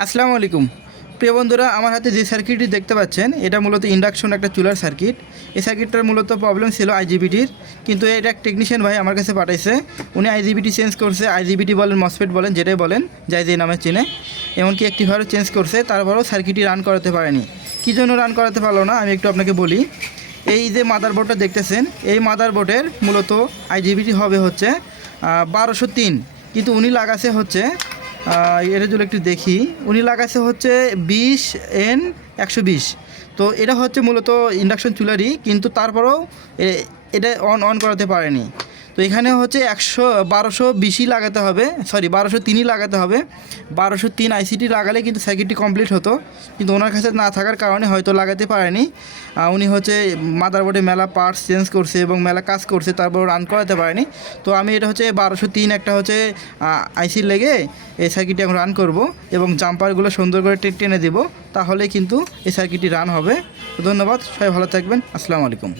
আসসালামু আলাইকুম প্রিয় বন্ধুরা, আমার হাতে যে সার্কিটটি দেখতে পাচ্ছেন এটা মূলত ইন্ডাকশন একটা চুলার সার্কিট। এই সার্কিটটার মূলত প্রবলেম ছিল আইজিবিটির, কিন্তু এটা এক টেকনিশিয়ান ভাই আমার কাছে পাঠাইছে। উনি আইজিবিটি চেঞ্জ করছে, আইজিবিটি বলেন মসফেট বলেন যেটাই বলেন, যাই যে নামে চিনে, এমনকি একটিভাবে চেঞ্জ করছে, তারপরেও সার্কিটটি রান করাতে পারেনি। কী জন্য রান করাতে পারলো না আমি একটু আপনাকে বলি। এই যে মাদারবোর্ডটা দেখতেছেন, এই মাদারবোর্ডের মূলত আইজিবিটি হবে হচ্ছে 1203, কিন্তু উনি লাগাছে হচ্ছে এটা যদি একটু দেখি, উনি লাগাছে হচ্ছে 20N120। তো এটা হচ্ছে মূলত ইন্ডাকশন চুলারই, কিন্তু তারপরেও এটা অন করাতে পারেনি। তো এখানে হচ্ছে 1220ই লাগাতে হবে, সরি 1203ই লাগাতে হবে। 1203 আইসিটি লাগালে কিন্তু সার্কিটটি কমপ্লিট হতো, কিন্তু ওনার কাছে না থাকার কারণে হয়তো লাগাতে পারেনি। উনি হচ্ছে মাদারবোর্ডে মেলা পার্টস চেঞ্জ করছে এবং মেলা কাজ করছে, তারপর রান করাতে পারেনি। তো আমি এটা হচ্ছে 1203 একটা হচ্ছে আইসি লেগে এই সার্কিটটি এখন রান করব এবং জাম্পারগুলো সুন্দর করে টেনে দেবো, তাহলে কিন্তু এই সার্কিটটি রান হবে। তো ধন্যবাদ, সবাই ভালো থাকবেন। আসসালামু আলাইকুম।